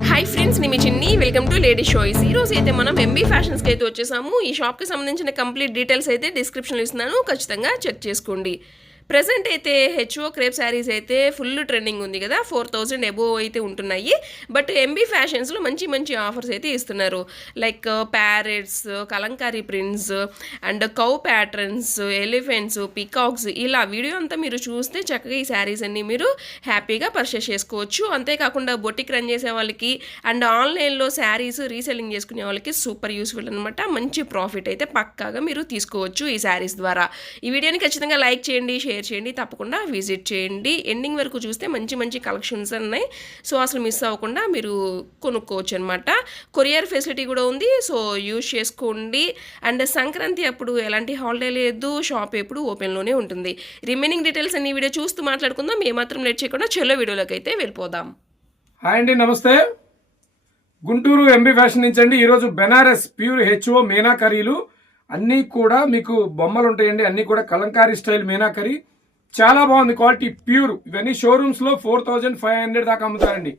Hi friends నేను మీ చిన్ని. Welcome to lady షోయిస్ ఈ రోజు అయితే మనం ఎంబీ ఫ్యాషన్స్కి అయితే వచ్చేసాము. ఈ షాప్కి సంబంధించిన కంప్లీట్ డీటెయిల్స్ అయితే డిస్క్రిప్షన్లో ఇస్తున్నాను. ఖచ్చితంగా చెక్ చేసుకోండి. ప్రజెంట్ అయితే హెచ్ఓ క్రేప్ శారీస్ అయితే ఫుల్ ట్రెండింగ్ ఉంది కదా ఫోర్ థౌజండ్ ఎబో అయితే ఉంటున్నాయి. బట్ ఎంబీ ఫ్యాషన్స్లో మంచి మంచి ఆఫర్స్ అయితే ఇస్తున్నారు. Like uh, parrots uh, Kalamkari prints and cow patterns elephants peacocks ఇలా వీడియో అంతా మీరు చూస్తే చక్కగా ఈ శారీస్ అన్ని మీరు హ్యాపీగా పర్చేస్ చేసుకోవచ్చు. అంతేకాకుండా బొటిక్ రన్ చేసే వాళ్ళకి అండ్ ఆన్లైన్లో శారీస్ రీసెల్లింగ్ చేసుకునే వాళ్ళకి సూపర్ యూస్ఫుల్ అనమాట మంచి ప్రాఫిట్ అయితే పక్కాగా మీరు తీసుకోవచ్చు ఈ శారీస్ ద్వారా. ఈ వీడియోని ఖచ్చితంగా లైక్ చేయండి షేర్ చేయండి తప్పకుండా విజిట్ చేయండి. ఎండింగ్ వరకు చూస్తే మంచి మంచి కలెక్షన్స్ ఉన్నాయి. సో అసలు మిస్ అవ్వకుండా మీరు కొనుక్కోవచ్చు అనమాట కొరియర్ ఫెసిలిటీ కూడా ఉంది. సో యూజ్ చేసుకోండి. అండ్ సంక్రాంతి అప్పుడు ఎలాంటి హాలిడే లేదు. షాప్ ఎప్పుడు ఓపెన్లోనే ఉంటుంది. రిమైనింగ్ డీటెయిల్స్ అన్ని వీడియో చూస్తూ మాట్లాడుకుందాం. ఏమాత్రం లేట్ చేయకుండా చెల్లో వీడియోలోకి అయితే వెళ్ళిపోదాం. హాయ్ అండి నమస్తే. గుంటూరు ఎంబీ ఫ్యాషన్ నుంచి అండి ఈరోజు బెనారస్ ప్యూర్ హెచ్ఓ మీనా కర్రీలు అన్నీ కూడా మీకు బొమ్మలు ఉంటాయండి అన్నీ కూడా కలంకారీ స్టైల్ మీనా కర్రీ చాలా బాగుంది. Quality pure. ఇవన్నీ షోరూమ్స్లో ఫోర్ థౌజండ్ ఫైవ్ హండ్రెడ్ దాకా అమ్ముతారండి.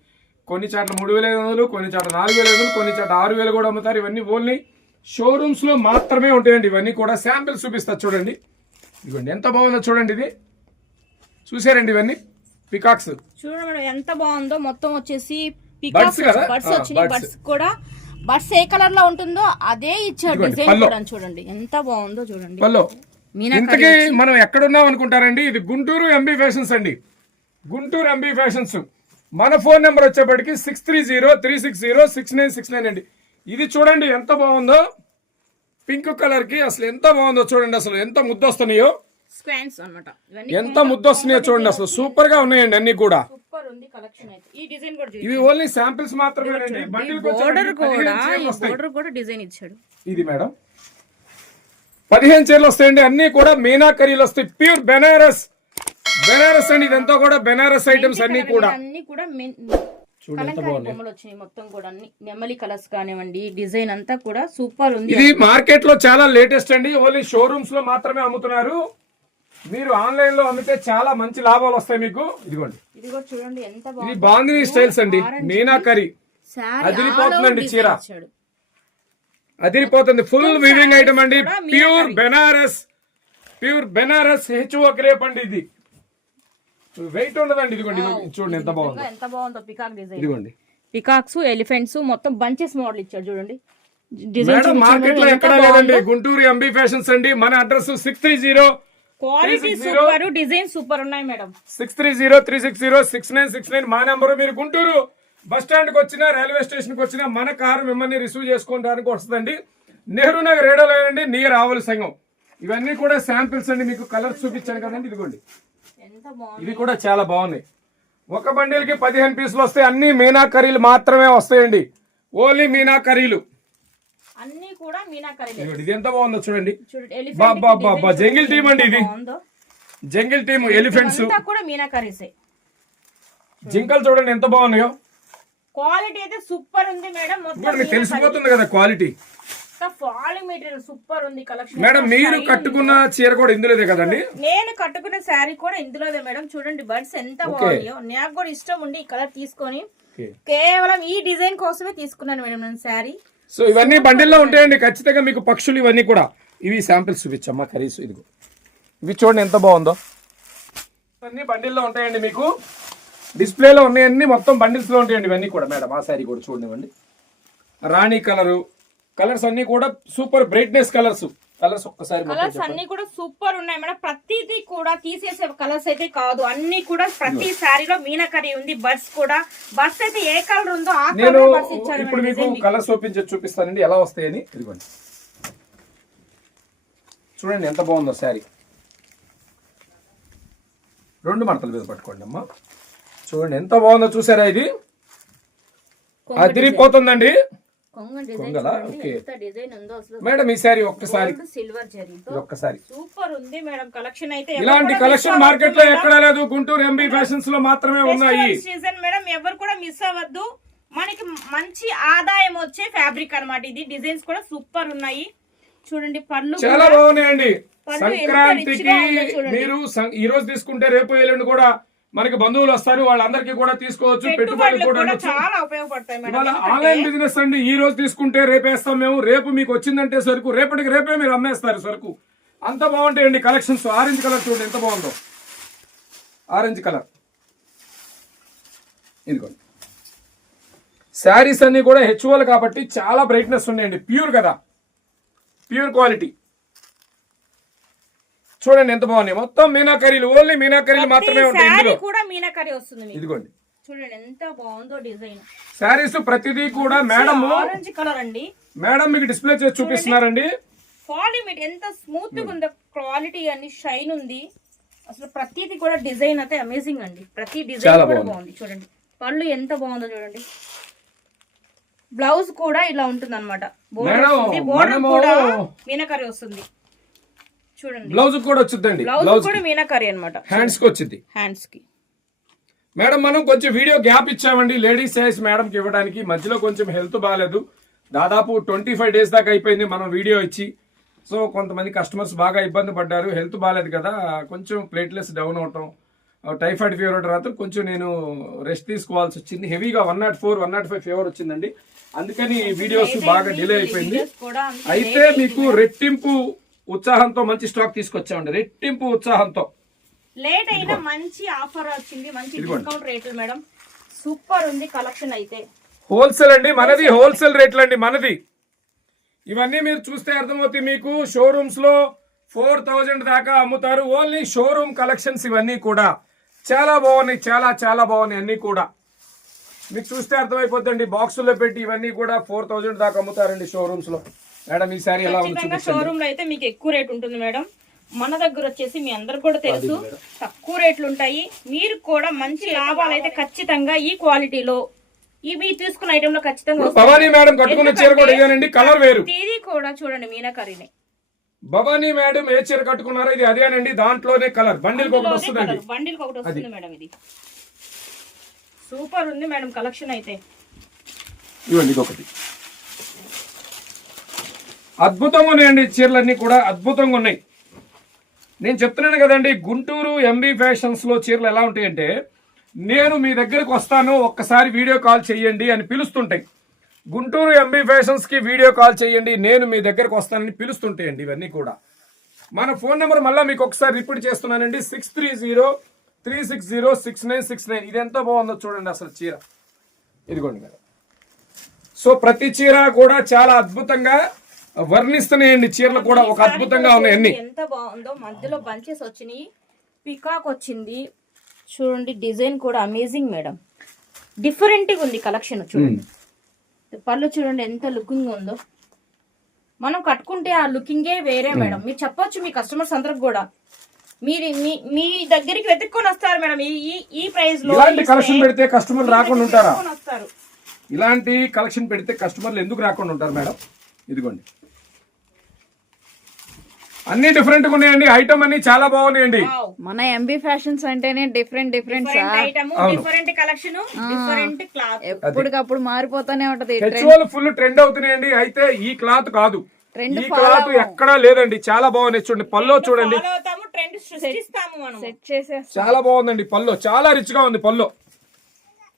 కొన్ని చాట్ల మూడు వేల ఐదు వందలు కొన్ని చాట్ల నాలుగు వేల ఐదు వందలు కొన్ని చాట్ల ఆరు వేలు కూడా అమ్ముతారు. ఇవన్నీ ఓన్లీ షోరూమ్స్లో మాత్రమే ఉంటాయండి. ఇవన్నీ కూడా శాంపిల్స్ చూపిస్తా చూడండి. ఇదిగోండి ఎంత బాగుందో చూడండి ఇది. చూసారండి ఇవన్నీ? పికాక్స్. చూడండి ఎంత బాగుందో. మొత్తం వచ్చేసి వచ్చినాయి. బడ్స్ కూడా బడ్స్ ఏ కలర్లో ఉంటుందో అదే ఇచ్చాడు డిజైన్. కూడా చూడండి. ఎంత బాగుందో చూడండి. ఇంతకీ మనం ఎక్కడున్నాం అనుకుంటారండి? ఇది గుంటూరు ఎంబీ ఫ్యాషన్స్ అండి. గుంటూరు ఎంబీ ఫ్యాషన్స్ మన ఫోన్ నెంబర్ వచ్చేప్పటికి six three zero three six zero six nine six nine అండి. ఇది చూడండి ఎంత బాగుందో? పింక్ కలర్కి అసలు ఎంత బాగుందో చూడండి అసలు ఎంత ముద్దొస్తున్నాయో. స్క్వాన్స్ అన్నమాట. ఇవన్నీ ఎంత ముద్దొస్తున్నాయో చూడండి అసలు సూపర్గా ఉన్నాయండి అన్ని కూడా. అయితే. ఈ డిజైన్ కూడా. ఇవి ఓన్లీ శాంపిల్స్ మాత్రమేనండి బండిల్కి బోర్డర్ వచ్చేప్పటికి కూడా ఈ. బోర్డర్ డిజైన్ ఇచ్చాడు. ఇది మేడం. పదిహేను చీరలు వస్తాయండి. అన్ని కూడా మీనా కర్రీలు వస్తాయి. ప్యూర్ బెనారస్ బెనారస్ అండి. ఇదంతా కూడా బెనారస్ ఐటమ్స్ అన్ని కూడా. అన్ని కూడా బొమ్మలు వచ్చినాయి మొత్తం కూడా అన్ని. నెమలి కలర్స్ కానివ్వండి డిజైన్ అంతా కూడా సూపర్ ఉంది. ఇది మార్కెట్లో చాలా లేటెస్ట్ అండి. ఓన్లీ షోరూమ్స్లో మాత్రమే అమ్ముతున్నారు. మీరు ఆన్లైన్లో అమ్మితే చాలా మంచి లాభాలు వస్తాయి మీకు. ఇదిగోండి. ఇది కూడా చూడండి ఎంత ఇది బాగుంది. బాందిని స్టైల్స్ అండి. మీనా కర్రీ. అదిరిపోతుందండి చీర. అదిరిపోతుంది. ఫుల్ వివింగ్ ఐటమ్ అండి. Pure Banaras pure Banaras HO crepe అండి ఇది. వెయిట్ ఉండదండి ఇదిగోండి. ఇది చూడండి ఎంత బాగుంది. ఎంత బాగుందో పికాక్ డిజైన్ ఇదిగోండి. పికాక్స్ ఎలిఫెంట్స్ మొత్తం బంచెస్ మోడల్ ఇచ్చాడు చూడండి. మార్కెట్లో ఎక్కడా లేదండి. గుంటూరు ఎంబీ ఫ్యాషన్స్ అండి. మన address six three zero quality 360. Super design super ఉన్నాయి madam. Six three zero three six zero six nine six nine మా నెంబర్ మీరు గుంటూరు బస్ స్టాండ్కి వచ్చినా రైల్వే స్టేషన్కి వచ్చినా మన కారు మిమ్మల్ని రిసీవ్ చేసుకోవడానికి వస్తుందండి. నెహ్రూ నగర్ ఏడో అండి నియర్ ఆవుల సంఘం. ఇవన్నీ కూడా శాంపిల్స్ అండి మీకు కలర్స్ చూపించాను కదండి ఇదిగోండి. ఎంత బాగుంది. ఇవి కూడా చాలా బాగున్నాయి ఒక బండిల్కి పదిహేను పీసులు వస్తాయి అన్ని మీనా కర్రీలు మాత్రమే వస్తాయండి. ఓన్లీ మీనా కర్రీలు అన్ని కూడా మీనాకరీ ఇది ఎంత బాగుందో చూడండి. జంగిల్ టీమ్ అండి ఇది. జంగిల్ టీమ్ ఎలిఫెంట్స్ కూడా మీనాకరీసే. జింకలు చూడండి ఎంత బాగున్నాయో. క్వాలిటీ అయితే సూపర్ ఉంది మేడం. మొత్తం తెలిసిపోతుంది కదా క్వాలిటీ. మెటీరియల్ సూపర్ ఉంది కలెక్షన్. మేడం మీరు కట్టుకున్న చీర కూడా ఇందులోదే కదండి? నేను కట్టుకున్న శారీ కూడా ఇందులోదే మేడం. చూడండి బర్డ్స్ ఎంత బాగున్నాయో. నాకు కూడా ఇష్టం ఉండి ఈ కలర్ తీసుకొని. కేవలం ఈ డిజైన్ కోసమే తీసుకున్నాను మేడం నేను శారీ. సో ఇవన్నీ బండిల్లో ఉంటాయండి ఖచ్చితంగా మీకు పక్షులు ఇవన్నీ కూడా. ఇవి శాంపిల్స్ చూపించమ్మా కర్రీస్ ఇదిగో. ఇవి చూడండి ఎంత బాగుందో. ఇవన్నీ బండిల్లో ఉంటాయండి మీకు. డిస్ప్లేలో ఉన్నాయన్నీ మొత్తం బండిల్స్లో ఉంటాయండి ఇవన్నీ కూడా మేడం. ఆ శారీ కూడా చూడండి రాణి కలరు. కలర్స్ అన్ని కూడా సూపర్ బ్రైట్నెస్ కలర్స్. కలర్స్ ఒక్కసారి కలర్స్ అన్ని కూడా సూపర్ ఉన్నాయి మేడం. ప్రతిదీ కూడా తీసేసే కలర్స్ అయితే కాదు. అన్ని కూడా ప్రతి శారీలో మీనకరీ ఉంది బర్డ్స్ కూడా. బర్డ్స్ అయితే ఏ కలర్ ఉందో ఆ నేను కలర్ బర్డ్స్ ఇచ్చారు ఇప్పుడు మీకు design కి. కలర్స్ చూపించి చూపిస్తానండి. ఎలా వస్తాయని? ఇదిగోండి. చూడండి ఎంత బాగుందో శారీ. రెండు మడతల మీద పట్టుకోండి అమ్మా. చూడండి ఎంత బాగుందో చూసారా ఇది? అదిరిపోతుందండి. కొంగలా? ఓకే. మేడం ఒక్కసారి. సిల్వర్ ఒక్కసారి. సూపర్ ఉంది మేడం కలెక్షన్ అయితే ఇలాంటి కలెక్షన్ మార్కెట్లో ఎక్కడ లేదు. గుంటూరు ఎంబీ ఫ్యాషన్స్లో మాత్రమే ఉన్నాయి. సీజన్ మేడం ఎవరు కూడా మిస్ అవ్వద్దు. మనకి మంచి ఆదాయం వచ్చే ఫ్యాబ్రిక్ అన్నమాట ఇది. డిజైన్స్ కూడా సూపర్ ఉన్నాయి. చూడండి పళ్ళు చాలా బాగున్నాయండి. సంక్రాంతికి. మీరు ఈ రోజు తీసుకుంటే రేపు ఎల్లుండి కూడా మనకి బంధువులు వస్తారు వాళ్ళందరికీ కూడా తీసుకోవచ్చు పెట్టుబడులు కూడా ఆన్లైన్ బిజినెస్ అండి ఈ రోజు తీసుకుంటే రేపేస్తాం మేము రేపు మీకు వచ్చిందంటే సరుకు రేపటికి రేపే మీరు అమ్మేస్తారు సరుకు. అంత బాగుంటాయండి కలెక్షన్స్ ఆరెంజ్ కలర్ చూడండి ఎంత బాగుందో. Orange colour. ఇదిగోండి. శారీస్ అన్ని కూడా హెచ్ఓల్ కాబట్టి చాలా బ్రైట్నెస్ ఉన్నాయండి ప్యూర్ కదా. ప్యూర్ క్వాలిటీ చూడండి ఎంత బాగున్నాయి. మొత్తం మీనాకరీలు ఓన్లీ మీనాకరీలు మాత్రమే ఉంటాయి శారీ ఇందులో కూడా మీనాకరి వస్తుంది ఇదిగోండి. చూడండి ఎంత బాగుందో డిజైన్. శారీస్ ప్రతిదీ కూడా మేడం ఆరెంజ్ కలర్ అండి. మేడం మీకు డిస్ప్లే చేసి చూపిస్తున్నారండి. పాలిమిట్ ఎంత స్మూత్గా ఉందో క్వాలిటీ అని షైన్ ఉంది. అసలు ప్రతిది కూడా డిజైన్ అయితే అమేజింగ్ అండి. ప్రతి డిజైన్ కూడా బాగుంది. బాగుంది. చూడండి పళ్ళు ఎంత బాగుందో చూడండి. బ్లౌజ్ కూడా ఇలా ఉంటుంది అనమాట బోర్డర్ కూడా మీనాకరి వస్తుంది. చూడండి. బ్లౌజ్ కూడా వచ్చిందండి బ్లౌజ్ కూడా మీనాకరి అనమాట హ్యాండ్స్కి వచ్చింది. హ్యాండ్స్కి. మేడం మనం కొంచెం వీడియో గ్యాప్ ఇచ్చామండి. లేడీస్ సైజ్ మేడం కి ఇవ్వడానికి. మధ్యలో కొంచెం హెల్త్ బాగాలేదు దాదాపు ట్వంటీ ఫైవ్ డేస్ దాకా అయిపోయింది మనం వీడియో ఇచ్చి. సో కొంతమంది కస్టమర్స్ బాగా ఇబ్బంది పడ్డారు. హెల్త్ బాగాలేదు కదా. కొంచెం ప్లేట్లెస్ డౌన్ అవటం టైఫాయిడ్ ఫీవర్ తర్వాత కొంచెం నేను రెస్ట్ తీసుకోవాల్సి వచ్చింది. హెవీగా one nought four one nought five fever వచ్చిందండి. అందుకని వీడియోస్ బాగా డిలే అయిపోయింది. అయితే మీకు రెట్టింపు ఉత్సాహంతో మంచి స్టాక్ తీసుకొచ్చామండి. రెట్టింపు ఉత్సాహంతో. లేట్ అయినా మంచి ఆఫర్ వచ్చింది. మంచి డిస్కౌంట్ రేట్లు మేడం సూపర్ ఉంది కలెక్షన్ అయితే. హోల్సేల్ అండి మనది హోల్సేల్ రేట్లు అండి మనది. ఇవన్నీ మీరు చూస్తే అర్థమవుతుంది మీకు. షోరూమ్స్లో ఫోర్ థౌజండ్ దాకా అమ్ముతారు. ఓన్లీ షోరూమ్ కలెక్షన్స్ ఇవన్నీ కూడా. చాలా బాగున్నాయి చాలా చాలా బాగున్నాయి అన్ని కూడా. మీకు చూస్తే అర్థమైపోద్దండి బాక్సుల్లో పెట్టి ఇవన్నీ కూడా ఫోర్ థౌజండ్ దాకా అమ్ముతారండి షోరూమ్స్లో. మేడం ఈ సారీ ఎలా ఉంది షోరూమ్లో అయితే మీకు ఎక్కువ రేట్ ఉంటుంది మేడం. మన దగ్గర వచ్చేసి మీ అందరికి కూడా తెలుసు. తక్కువ రేట్లు ఉంటాయి. మీరు కూడా మంచి లాభాలు అయితే ఖచ్చితంగా ఈ క్వాలిటీలో ఇవి తీసుకున్న ఐటమ్లో ఖచ్చితంగా. భవానీ మేడం కట్టుకున్న చీర కూడా ఇదేనండి కలర్ వేరు. ఇది కూడా చూడండి మీనాకరినే. భవానీ మేడం ఏ చీర కట్టుకున్నారో ఇది అదేనండి దాంట్లోనే కలర్ బండిల్కి ఒకటి వస్తుందండి. బండిల్ ఒకటి వస్తుంది మేడం ఇది. సూపర్ ఉంది మేడం కలెక్షన్ అయితే. ఇవ్వండి ఇది ఒకటి అద్భుతంగా ఉన్నాయండి చీరలన్నీ కూడా అద్భుతంగా ఉన్నాయి. నేను చెప్తున్నాను కదండి గుంటూరు ఎంబీ ఫ్యాషన్స్లో చీరలు ఎలా ఉంటాయంటే నేను మీ దగ్గరకు వస్తాను ఒక్కసారి వీడియో కాల్ చేయండి అని పిలుస్తుంటాయి. గుంటూరు ఎంబీ ఫ్యాషన్స్కి వీడియో కాల్ చేయండి నేను మీ దగ్గరకు వస్తానని పిలుస్తుంటాయండి ఇవన్నీ కూడా. మన ఫోన్ నెంబర్ మళ్ళీ మీకు ఒకసారి రిపీట్ చేస్తున్నానండి six three zero three six zero six nine six nine. ఇది ఎంత బాగుందో చూడండి అసలు చీర. ఇదిగోండి కదా సో ప్రతి చీర కూడా చాలా అద్భుతంగా వర్ణిస్తున్నాయండి. చీరలు కూడా ఒక అద్భుతంగా ఉన్నాయి అన్ని ఎంత బాగుందో. మధ్యలో బంచెస్ వచ్చినాయి. పికాక్ వచ్చింది. చూడండి డిజైన్ కూడా అమేజింగ్ మేడం. డిఫరెంట్గా ఉంది కలెక్షన్ చూడండి. పళ్ళు చూడండి ఎంత లుకింగ్ ఉందో. మనం కట్టుకుంటే ఆ లుకింగే వేరే మేడం. మీరు చెప్పొచ్చు మీ కస్టమర్స్ అందరికి కూడా. మీరు మీ మీ దగ్గరికి వెతుక్కొని వస్తారు మేడం. ఈ ఈ- ప్రైస్లో ఇలాంటి కలెక్షన్ పెడితే కస్టమర్లు రాకుండా ఉంటారా? ఇలాంటి కలెక్షన్ పెడితే కస్టమర్లు ఎందుకు రాకుండా ఉంటారు మేడం? ఇదిగోండి. అన్ని డిఫరెంట్గా ఉన్నాయండి. ఐటమ్ అన్ని చాలా బాగున్నాయండి. మన ఎంబీ ఫ్యాషన్స్ అంటేనే different different different item different collection different cloth ఎప్పటికప్పుడు మారిపోతానే ఉంటది ఫుల్ ట్రెండ్ అవుతున్నాయండి. అయితే ఈ క్లాత్ కాదు. ఈ క్లాత్ ఎక్కడా లేదండి. చాలా బాగున్నాయి. చూడండి పల్లో చూడండి. ఫాలో అవుతాము ట్రెండ్ సృష్టిస్తాము మనం. సెట్ చేసే చాలా బాగుందండి పల్లో. చాలా రిచ్గా ఉంది పల్లో.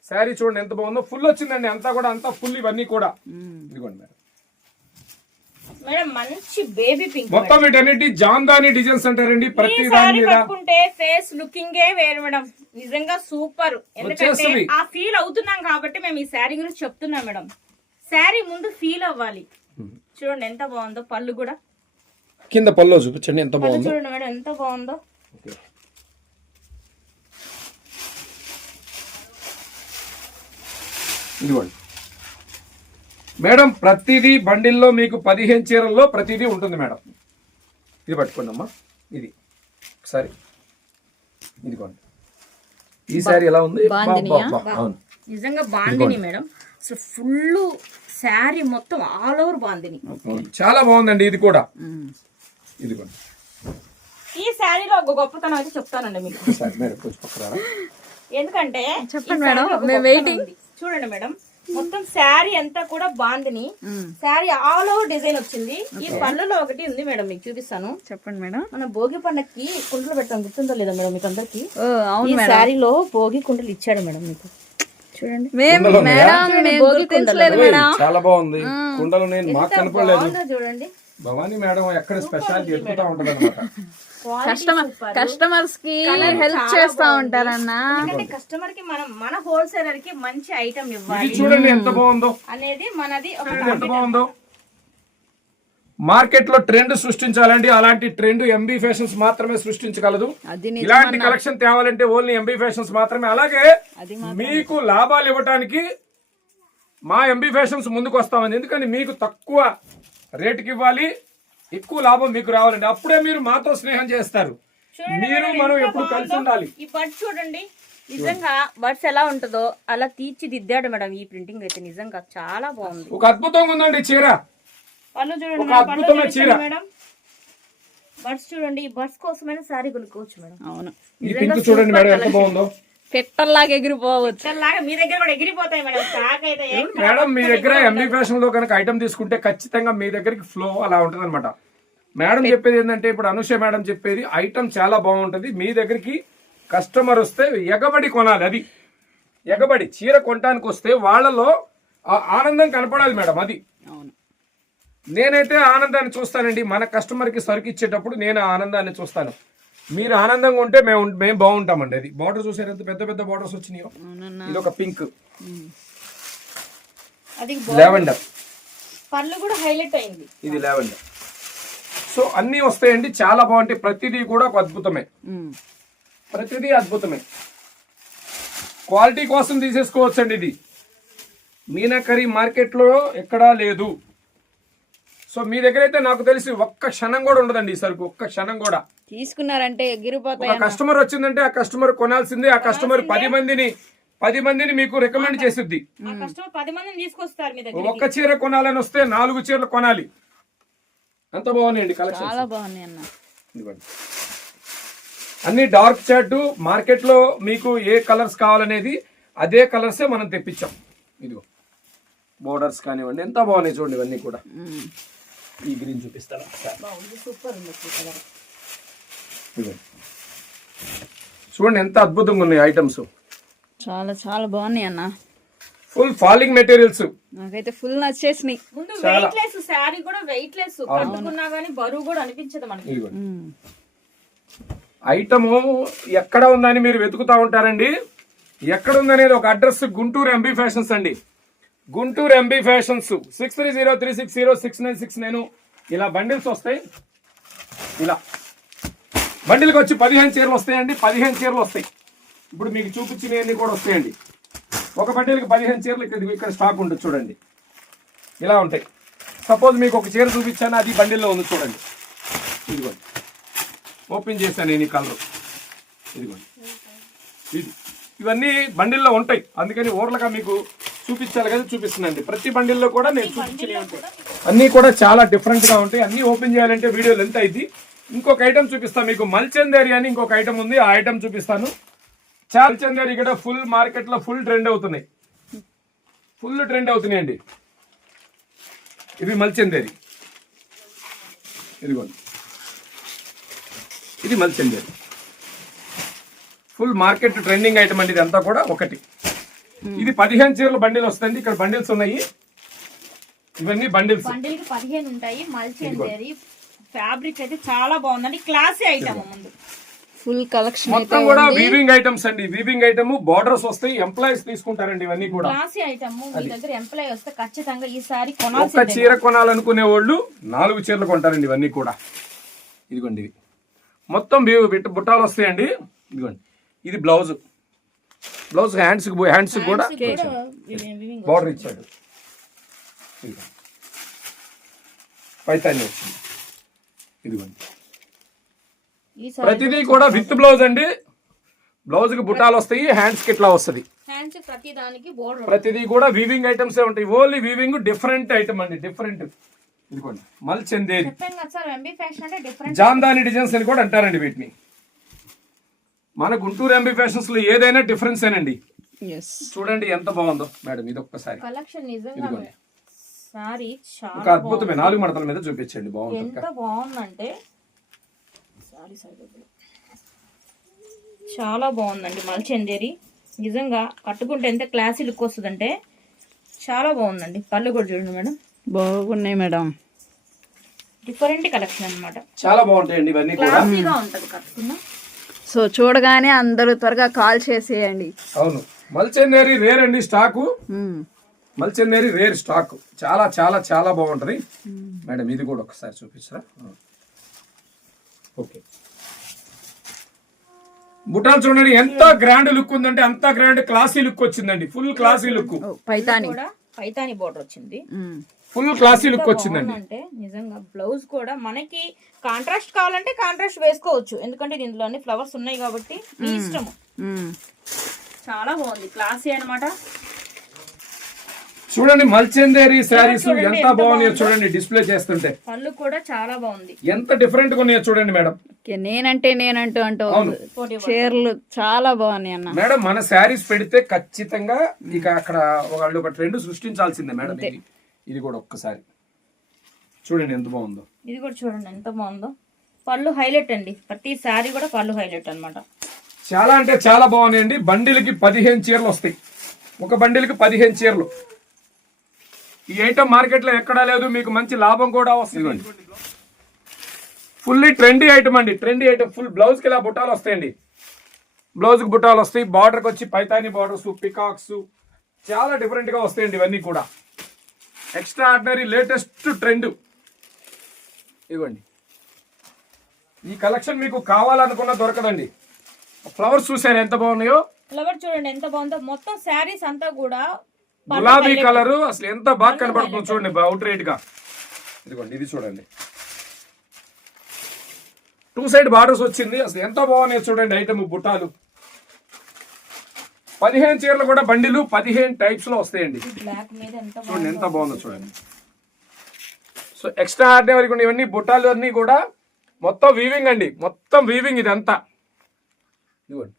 శారీ చూడండి ఎంత బాగుందో. ఫుల్ వచ్చిందండి. అంతా కూడా అంతా ఫుల్ ఇవన్నీ కూడా. ఇదిగోండి మేడం మంచి బేబీ పింక్ మొత్తం వీటన్నిటి జాందాని డిజైన్స్ అంటారండి ప్రతి దాని మీద. కట్టుకుంటే ఫేస్ లుకింగ్ వేరు మేడం. నిజంగా సూపర్ ఎందుకంటే. ఆ ఫీల్ అవుతున్నాం కాబట్టి మేము ఈ శారీ గురించి చెప్తున్నాం మేడం. శారీ ముందు ఫీల్ అవ్వాలి. చూడండి ఎంత బాగుందో పళ్ళు కూడా. కింద పల్లో చూపించండి ఎంత పళ్ళు బాగుందో. చూడండి మేడం ఎంత బాగుందో. ఇదిగోండి. మేడం ప్రతిదీ బండిల్లో మీకు పదిహేను చీరల్లో ప్రతిదీ ఉంటుంది మేడం. ఇది పట్టుకోండి అమ్మా ఇది. ఒకసారి. ఇదిగోండి. ఈ సారీ ఎలా ఉంది? బాందినియా? బా, బా, బా. అవును. నిజంగా బాందిని మేడం? అసలు ఫుల్ శారీ మొత్తం ఆల్ ఓవర్ బాందిని అవును. చాలా బాగుందండి ఇది కూడా. ఇదిగోండి. ఈ శారీలో ఒక గొప్పతనం అయితే చెప్తానండి మీకు. ఒకసారి మేడం కొంచెం పక్కన రారా? ఎందుకంటే. చూడండి మేడం. మొత్తం శారీ అంతా కూడా bandhani sari all over design వచ్చింది. ఈ పళ్ళలో ఒకటి ఉంది మేడం మీకు చూపిస్తాను. చెప్పండి మేడం. మన భోగి పండక్కి కుండలు పెట్టడం గుర్తుందో లేదా మేడం మీకు అందరికి? ఓ అవును ఈ శారీలో భోగి కుండలు ఇచ్చాడు మేడం మీకు. చూడండి. చాలా బాగుంది. కుండలు నేను మాకు కనపడలేదు. చూడండి. భవానీ మేడం ఎక్కడ స్పెషాలిటీ ఎత్తుతా ఉంటది అనమాట కస్టమర్ కస్టమర్స్కి హెల్ప్ చేస్తా ఉంటారన్న. ఎందుకంటే కస్టమర్కి మనం మన హోల్సేలర్కి మంచి ఐటమ్ ఇది ఇవ్వాలి. చూడండి ఎంత బాగుందో. అనేది మనది ఎంత బాగుందో. మార్కెట్లో ట్రెండ్ సృష్టించాలండి. అలాంటి ట్రెండ్ ఎంబీ ఫ్యాషన్స్ మాత్రమే సృష్టించగలదు. ఇలాంటి కలెక్షన్ తేవాలంటే ఓన్లీ ఎంబీ ఫ్యాషన్స్ మాత్రమే. అలాగే మీకు లాభాలు ఇవ్వటానికి మా ఎంబీ ఫ్యాషన్స్ ముందుకు వస్తామని ఎందుకని? మీకు తక్కువ రేటుకి ఇవ్వాలి ఎక్కువ లాభం మీకు రావాలండి. అప్పుడే మీరు మాతో స్నేహం చేస్తారు. మీరు మనం ఎప్పుడు కలిసి ఉండాలి. ఈ బర్డ్ చూడండి. నిజంగా బర్డ్స్ ఎలా ఉంటుందో అలా తీర్చిదిద్దాడు మేడం ఈ ప్రింటింగ్ అయితే. నిజంగా చాలా బాగుంది. ఒక అద్భుతంగా ఉందండి చీర. పళ్ళు చూడండి ఒక అద్భుతమైన చీర. మేడం. బర్డ్స్ చూడండి ఈ బర్డ్స్ కోసమైనా సారీ కొనుక్కోవచ్చు మేడం. అవును. ఈ పింక్ చూడండి మేడం ఎంత బాగుందో. పెట్టల్లాగా ఎగిరిపోవచ్చు. లాగా మీ దగ్గర కూడా ఎగిరిపోతాయి మేడం. మీ దగ్గర ఎంబీ ఫ్యాషన్లో కనుక ఐటమ్ తీసుకుంటే ఖచ్చితంగా మీ దగ్గరికి ఫ్లో అలా ఉంటుంది అనమాట మేడం చెప్పేది ఏంటంటే ఇప్పుడు అనుష మేడం చెప్పేది ఐటమ్ చాలా బాగుంటది మీ దగ్గరికి కస్టమర్ వస్తే ఎగబడి కొనాలి అది. ఎగబడి చీర కొనడానికి వస్తే వాళ్ళలో ఆ ఆనందం కనపడాలి మేడం అది. అవును. నేనైతే ఆనందాన్ని చూస్తానండి. మన కస్టమర్కి సరుకు ఇచ్చేటప్పుడు నేను ఆ ఆనందాన్ని చూస్తాను. మీరు ఆనందంగా ఉంటే మేము మేము బాగుంటామండి. అది బార్డర్ చూసారు ఎంత పెద్ద పెద్ద బార్డర్స్ వచ్చినాయో? ఇది ఒక పింక్. అది లావెండర్ పళ్ళు కూడా హైలైట్ అయింది. ఇది లావెండర్ సో అన్నీ వస్తాయండి. చాలా బాగుంటాయి. ప్రతిదీ కూడా ఒక అద్భుతమే. ప్రతిదీ అద్భుతమే. క్వాలిటీ కోసం తీసేసుకోవచ్చండి ఇది. మీనాకరి మార్కెట్లో ఎక్కడా లేదు. సో మీ దగ్గర అయితే నాకు తెలిసి ఒక్క క్షణం కూడా ఉండదండి ఈ సరుకు. ఒక్క క్షణం కూడా. తీసుకున్నారంటే ఎగిరిపోతాయి కస్టమర్ వచ్చిందంటే ఆ కస్టమర్ కొనాల్సిందే. ఆ కస్టమర్ పది మందిని పది మందిని మీకు రికమెండ్ చేసిద్ది. ఆ కస్టమర్ పది మందిని తీసుకొస్తారు మీ దగ్గర ఒక్క చీర కొనాలని వస్తే నాలుగు చీరలు కొనాలి. అంత బాగున్నాయండి కలెక్షన్ చాలా బాగున్నాయి అన్న. ఇదిగోండి. అన్ని డార్క్ చార్ట్ మార్కెట్లో మీకు ఏ కలర్స్ కావాలనేది అదే కలర్సే మనం తెప్పించాం. ఇదిగో. బోర్డర్స్ కానివ్వండి ఎంత బాగున్నాయి చూడండి ఇవన్నీ కూడా. ఈ గ్రీన్ చూపిస్తాను. సూపర్ ఉంది కలర్. చూడండి ఎంత అద్భుతంగా ఉన్నాయి ఐటమ్స్ చాలా చాలా బాగున్నాయి అన్న. ఫుల్ ఫాలింగ్ మెటీరియల్స్ నాకైతే ఫుల్ నచ్చేసినాయి. ముందు వెయిట్ లెస్ శారీ కూడా వెయిట్ లెస్ కట్టుకున్నా గానీ బరువు కూడా అనిపించదు మనకి. ఐటమ్ ఎక్కడ ఉందని మీరు వెతుకుతా ఉంటారండి. ఎక్కడ ఉందనేది ఒక అడ్రస్ గుంటూరు ఎంబీ ఫ్యాషన్స్ అండి. Guntur MB fashions six three zero three six zero six nine six nine ఇలా బండిల్స్ వస్తాయి. ఇలా. బండిల్కి వచ్చి పదిహేను చీరలు వస్తాయండి పదిహేను చీరలు వస్తాయి. ఇప్పుడు మీకు చూపించినవన్నీ కూడా వస్తాయండి. ఒక బండిల్కి పదిహేను చీరలు ఇక్కడ ఇక్కడ స్టాక్ ఉంటుంది చూడండి. ఇలా ఉంటాయి. సపోజ్ మీకు ఒక చీర చూపించాను అది బండిల్లో ఉంది చూడండి. ఇదిగోండి. ఓపెన్ చేశాను నేను ఈ కలర్ ఇదిగోండి. ఇది. ఇవన్నీ బండిల్లో ఉంటాయి. అందుకని ఓర్లగా మీకు చూపించాలి కదా చూపిస్తున్నాండి ప్రతి బండిల్లో కూడా నేను చూపించినవి ఉంటాయి. అన్నీ కూడా చాలా డిఫరెంట్గా ఉంటాయి. అన్నీ ఓపెన్ చేయాలంటే వీడియో లెంత్ అయింది ఇంకొక ఐటమ్ చూపిస్తాను మీకు. మల్చందేరి అని ఇంకొక ఐటమ్ ఉంది. ఆ ఐటమ్ చూపిస్తాను. మల్చందేరి ఇక్కడ ఫుల్ మార్కెట్లో ఫుల్ ట్రెండ్ అవుతున్నాయి. ఫుల్ ట్రెండ్ అవుతున్నాయండి. ఇవి మల్చందేరి. ఇదిగోండి. ఇది Malchanderi. Full market trending item అండి ఇదంతా కూడా ఒకటి. ఇది పదిహేను చీరల బండిల్ వస్తుంది ఇక్కడ బండిల్స్ ఉన్నాయి. ఇవన్నీ బండిల్స్. బండిల్ పదిహేను ఉంటాయి. మల్చందేరి ఫ్యాబ్రిక్ అయితే చాలా బాగుందండి. క్లాసీ ఐటమ్ ముందు. ఫుల్ కలెక్షన్ అయితే మొత్తం కూడా వీవింగ్ ఐటమ్స్ అండి. వీవింగ్ ఐటమ్ బార్డర్స్ వస్తాయి ఎంప్లాయీస్ తీసుకుంటారండి ఇవన్నీ కూడా. క్లాసీ ఐటమ్ మీ దగ్గర ఎంప్లాయ్ వస్తే ఖచ్చితంగా ఈ సారీ ఒక్క కొనాల్సిందే చీర కొనాలనుకునే వాళ్ళు నాలుగు చీరలు కొంటారండి ఇవన్నీ కూడా. ఇదిగోండి ఇది మొత్తం బుట్టాలు వస్తాయండి. ఇదిగోండి. ఇది బ్లౌజ్ బ్లౌజ్ హ్యాండ్స్ హ్యాండ్స్ కూడా వివింగ్ బార్డర్ ఇచ్చాడు. పైతాన్ని వచ్చింది. ఇదిగోండి. ప్రతిదీ కూడా విత్ బ్లౌజ్ అండి. బ్లౌజ్కి బుట్టాలు వస్తాయి హ్యాండ్స్కి ఇట్లా వస్తుంది. హ్యాండ్స్ ప్రతి దానికి బోర్డర్ ప్రతిదీ కూడా వీవింగ్ ఐటమ్స్ ఉంటాయి. ఓన్లీ వీవింగ్ డిఫరెంట్ ఐటమ్ అండి డిఫరెంట్ ఇదిగోండి మల్ చందేరి చెప్పాను కదా సార్ ఎంబీ ఫ్యాషన్ అంటే డిఫరెంట్ జామ్దాని డిజైన్స్ అని కూడా అంటారండి వీటిని. మన గుంటూరు ఎంబీ ఫ్యాషన్స్లో ఏదైనా డిఫరెన్స్ ఏనండి. చూడండి ఎంత బాగుందో మేడం ఇది ఒక్కసారి కలెక్షన్ నిజంగా. సారీ ఒక చాలా అద్భుతమే నాలుగు మడతల మీద చూపించండి బాగుంటుంది. ఎంత బాగుందంటే సారీ సారీ చాలా బాగుందండి మల్చందేరి నిజంగా కట్టుకుంటే ఎంత క్లాసీ లుక్ వస్తుందంటే చాలా బాగుందండి. పళ్ళు కూడా చూడండి మేడం. బాగున్నాయి మేడం. డిఫరెంట్ కలెక్షన్ అన్నమాట. చాలా బాగుంటాయండి ఇవన్నీ కూడా. క్లాసీగా ఉంటది కట్టుకున్నా. సో చూడగానే అందరూ త్వరగా కాల్ చేసేయండి. అవును. మల్చెన్నేరి రేర్ అండి స్టాకు. మ్మ్. Malchanderi rare stock. చాలా చాలా చాలా బాగుంటది. మేడం ఇది కూడా ఒకసారి చూపించరా ఓకే. బుటాలు చూడండి ఎంత గ్రాండ్ లుక్ ఉందంటే అంత గ్రాండ్ క్లాసీ లుక్ వచ్చిందండి. Full classy look Paithani. కూడా పైతాని బోర్డర్ వచ్చింది. ఫుల్ క్లాసీ లుక్ వచ్చిందండి. అంటే నిజంగా బ్లౌజ్ కూడా మనకి కాంట్రాస్ట్ కావాలంటే కాంట్రాస్ట్ వేసుకోవచ్చు. ఎందుకంటే దీంట్లో అన్ని ఫ్లవర్స్ ఉన్నాయి కాబట్టి మ్మ్. చాలా బాగుంది. క్లాసీ అన్నమాట. చూడండి మల్చెందేరి శారీస్ ఎంత బాగున్నాయో. చూడండి డిస్ప్లే చేస్తుంటే. పళ్ళు కూడా చాలా బాగుంది. ఎంత డిఫరెంట్గా ఉన్నాయో చూడండి మేడం. నేనంటే నేనంటూ అంటూ. చీరలు చాలా బాగున్నాయి అన్న. మేడం మన శారీస్ పెడితే ఖచ్చితంగా ఇక అక్కడ వాళ్ళు ఒక ట్రెండ్ సృష్టించాల్సిందే మేడం ఇది. ఇది కూడా ఒక్కసారి. చూడండి ఎంత బాగుందో. ఇది కూడా చూడండి ఎంత బాగుందో. పళ్ళు హైలైట్ అండి. ప్రతి శారీ కూడా పళ్ళు హైలైట్ అన్నమాట. చాలా అంటే చాలా బాగున్నాయండి. బండిలకి పదిహేను చీరలు వస్తాయి. ఒక బండిలకి పదిహేను చీరలు. ఈ ఐటమ్ మార్కెట్లో ఎక్కడా లేదు మీకు మంచి లాభం కూడా వస్తుంది. ఫుల్లీ ట్రెండీ ఐటమ్ అండి. ట్రెండీ ఐటమ్ ఫుల్ బ్లౌజ్కి ఇలా బుట్టాలు వస్తాయండి. బ్లౌజ్కి బుట్టాలు వస్తాయి. బార్డర్కి వచ్చి పైతాని బార్డర్స్ పికాక్స్ చాలా డిఫరెంట్గా వస్తాయండి ఇవన్నీ కూడా. ఎక్స్ట్రా ఆర్డినరీ లేటెస్ట్ ట్రెండ్ ఇవ్వండి ఈ కలెక్షన్ మీకు కావాలనుకున్న దొరకదండి. ఫ్లవర్స్ చూసారు ఎంత బాగున్నాయో? ఫ్లవర్ చూడండి ఎంత బాగుందో. మొత్తం శారీస్ అంతా కూడా గులాబీ. కలర్ అసలు ఎంత బాగా కనపడుతుందో చూడండి అవుట్ రేట్గా. ఇదిగోండి ఇది చూడండి. టూ సైడ్ బార్డర్స్ వచ్చింది అసలు ఎంత బాగున్నాయి చూడండి ఐటమ్ బుట్టాలు పదిహేను చీరలు కూడా బండిలు పదిహేను టైప్స్లో వస్తాయండి చూడండి ఎంత బాగుందో చూడండి. సో ఎక్స్ట్రా ఆర్డినరీ కూడా ఇవన్నీ బుట్టాలు అన్నీ కూడా మొత్తం వీవింగ్ అండి. మొత్తం వీవింగ్ ఇదంతా. ఇదిగోండి.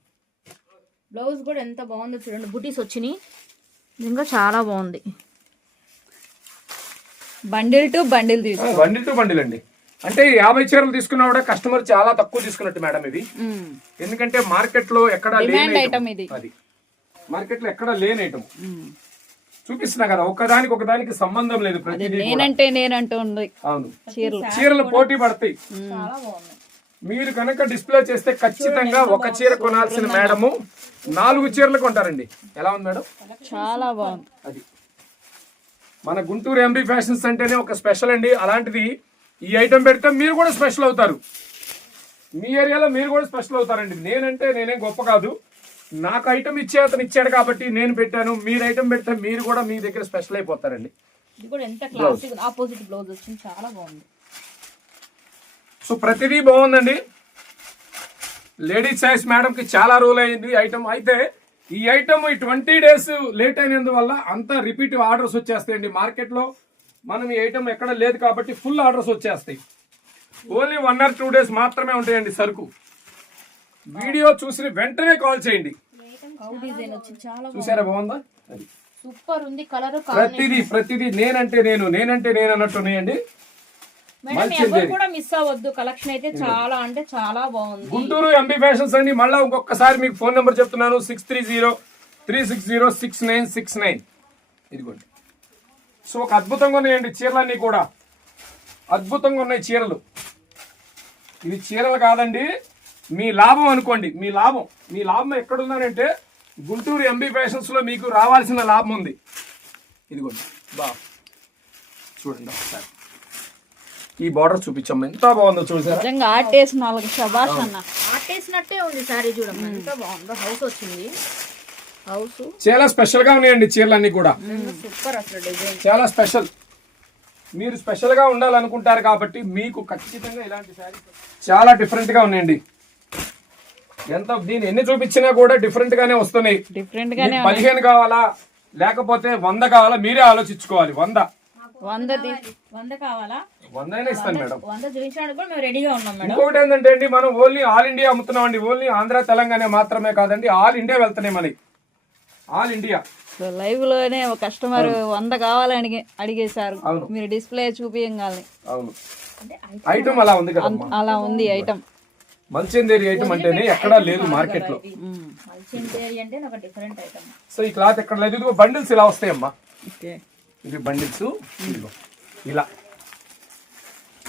బ్లౌజ్ కూడా ఎంత బాగుందో చూడండి. బుటీస్ వచ్చినాయి. నిజంగా చాలా బాగుంది. బండిల్ టు బండిల్ తీసు బండిల్ టు బండిల్ అండి. అంటే యాభై చీరలు తీసుకున్నా కూడా కస్టమర్ చాలా తక్కువ తీసుకున్నట్టు మేడం ఇది. ఎందుకంటే మార్కెట్లో ఎక్కడ. అది. మార్కెట్లో ఎక్కడ లేని ఐటమ్. చూపిస్తున్నా కదా ఒకదానికి ఒకదానికి సంబంధం లేదు ప్రతిదీ కూడా. నేనంటే నేనంటూ ఉంది అవును. చీరలు. చీరలు పోటీ పడతాయి. చాలా బాగుంది. మీరు కనుక డిస్ప్లే చేస్తే ఖచ్చితంగా ఒక చీర కొనాల్సిన మేడము నాలుగు చీరలు కొంటారండి. ఎలా ఉంది మేడం? చాలా బాగుంది. అది. మన గుంటూరు ఎంబీ ఫ్యాషన్స్ అంటేనే ఒక స్పెషల్ అండి. అలాంటిది ఈ ఐటెం పెడితే మీరు కూడా స్పెషల్ అవుతారు. మీ ఏరియాలో మీరు కూడా స్పెషల్ అవుతారండి. నేనంటే నేనేం గొప్ప కాదు. నాకు ఐటెం ఇచ్చే అతను ఇచ్చాడు కాబట్టి నేను పెట్టాను. మీరు ఐటెం పెడితే మీరు కూడా మీ దగ్గర స్పెషల్ అయిపోతారండి. ఇది కూడా ఎంత క్లాసిక్ ఆపోజిట్ బ్లౌజ్ వచ్చింది. చాలా బాగుంది. సో ప్రతిదీ బాగుందండి. లేడీస్ చాయిస్ మేడంకి చాలా రోల్ అయింది ఐటమ్. అయితే ఈ ఐటమ్ ఈ ట్వంటీ డేస్ లేట్ అయినందువల్ల అంత రిపీట్ ఆర్డర్స్ వచ్చేస్తాయండి మార్కెట్లో. మనం ఈ ఐటమ్ ఎక్కడ లేదు కాబట్టి ఫుల్ ఆర్డర్స్ వచ్చేస్తాయి. Only one or two days మాత్రమే ఉంటాయండి సరుకు. వీడియో చూసిన వెంటనే కాల్ చేయండి. చూసారా బాగుందా. సూపర్ ఉంది కలర్ ప్రతిదీ ప్రతిదీ నేనంటే నేను నేనంటే నేను అన్నట్టు ఉన్నాయండి. మేడం మంచి ఎవరు కూడా మిస్ అవ్వద్దు. కలెక్షన్ అయితే చాలా అంటే చాలా బాగుంది. గుంటూరు ఎంబీ ఫ్యాషన్స్ అండి. మళ్ళీ ఇంకొకసారి మీకు ఫోన్ నెంబర్ చెప్తున్నాను. Six three zero three six zero six nine six nine ఇదిగోండి. సో ఒక అద్భుతంగా ఉన్నాయండి చీరలన్నీ కూడా. అద్భుతంగా ఉన్నాయి చీరలు. ఇవి చీరలు కాదండి. మీ లాభం అనుకోండి. మీ లాభం. మీ లాభం ఎక్కడుందనంటే గుంటూరు ఎంబీ ఫ్యాషన్స్లో మీకు రావాల్సిన లాభం ఉంది. ఇదిగోండి. బా. చూడండి ఒకసారి. ఈ బార్డర్ చూపించమ్మా ఎంత బాగుందో చూసారా? నిజంగా ఆర్టేసిన వాళ్ళకి శబాష్ అన్న. ఆటేసినట్టే ఉంది సారీ చూడమ్మా. ఎంత బాగుందో. హౌస్ వచ్చింది. హౌస్. చాలా స్పెషల్గా ఉన్నాయండి చీరలన్నీ కూడా. సూపర్ అసలు డిజైన్. చాలా స్పెషల్ మీరు స్పెషల్గా ఉండాలనుకుంటారు కాబట్టి మీకు ఖచ్చితంగా ఇలాంటి శారీస్ చాలా డిఫరెంట్గా ఉన్నాయండి. ఎంత దీని ఎన్ని చూపించినా కూడా డిఫరెంట్ గానే వస్తున్నాయి. డిఫరెంట్ గానే పదిహేను కావాలా? లేకపోతే వంద కావాలా? మీరే ఆలోచించుకోవాలి. వంద. వంద తీ- వంద కావాలా? వంద అయినా ఇస్తాను మేడం. వంద చూపించడానికి కూడా మేము రెడీగా ఉన్నాం మేడం. ఇంకొకటి ఏంటంటే అండి మనం ఓన్లీ ఆల్ ఇండియా అమ్ముతున్నాం అండి ఓన్లీ ఆంధ్ర తెలంగాణ మాత్రమే కాదండి ఆల్ ఇండియా వెళ్తున్నాయి మనకి ఆల్ ఇండియా. సో లైవ్లోనే ఒక కస్టమర్ వంద కావాలని అడిగే- అడిగేశారు. అవును. మీరు డిస్ప్లే చూపించాలి అవును. ఐటమ్ అలా ఉంది కదమ్మా. అలా ఉంది ఐటమ్ మల్చేందేరి ఐటమ్ అంటేనే ఎక్కడా లేదు మార్కెట్లో. ఐటమ్ సో ఈ క్లాత్ ఎక్కడ లేదు ఇదిగో బండిల్స్ ఇలా వస్తాయమ్మా. ఓకే. ఇవి బండిల్స్ ఇలా.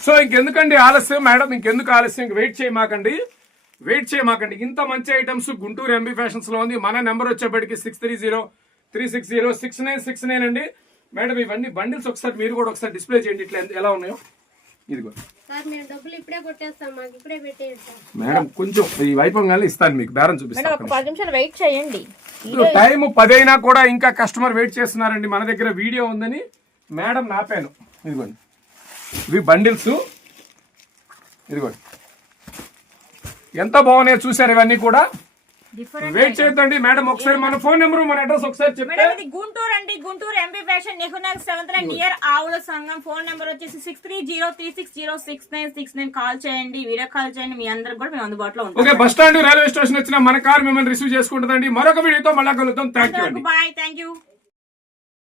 సో ఇంకెందుకండి ఆలస్యం మేడం? ఇంకెందుకు ఆలస్యం? ఇంక వెయిట్ చేయమాకండి. వెయిట్ చేయమాకండి. ఇంత మంచి ఐటమ్స్ గుంటూరు ఎంబీ ఫ్యాషన్స్లో ఉంది. మన నెంబర్ వచ్చేప్పటికి six three zero three six zero six nine six nine అండి. మేడం ఇవన్నీ బండిల్స్ ఒకసారి మీరు కూడా ఒకసారి డిస్ప్లే చేయండి. ఇట్లా ఎలా ఉన్నాయో? ఇదిగో. మేడం కొంచెం ఈ వైపంగానే ఇస్తాను మీకు బేరం చూపిస్తాను ఒక పది నిమిషాలు వెయిట్ చేయండి. టైం పది అయినా కూడా ఇంకా కస్టమర్ వెయిట్ చేస్తున్నారండి మన దగ్గర వీడియో ఉందని మేడం నాపాను. ఇదిగోండి. ఇవి బండిల్స్. ఇదిగోండి. ఎంత బాగున్నాయో చూసారు ఇవన్నీ కూడా. వెయిట్ చేద్దండి మేడం ఒకసారి మన ఫోన్ నెంబర్ మన అడ్రస్ ఒకసారి ఇది గుంటూరు అండి Guntur MP fashion Nehru seventh line near ఆవుల సంఘం. ఫోన్ నెంబర్ వచ్చేసి six three zero three six zero six nine six nine call చేయండి వీడియో కాల్ చేయండి. మీ అందరికి కూడా మేము అందుబాటులో ఉంటాం. Okay bus stand railway station వచ్చిన మన కార్ మిమ్మల్ని రిసీవ్ చేసుకుంటుందండి. మరొక వీడియోతో మళ్ళా కలుద్దాం. థ్యాంక్ యూ అండి. Bye thank you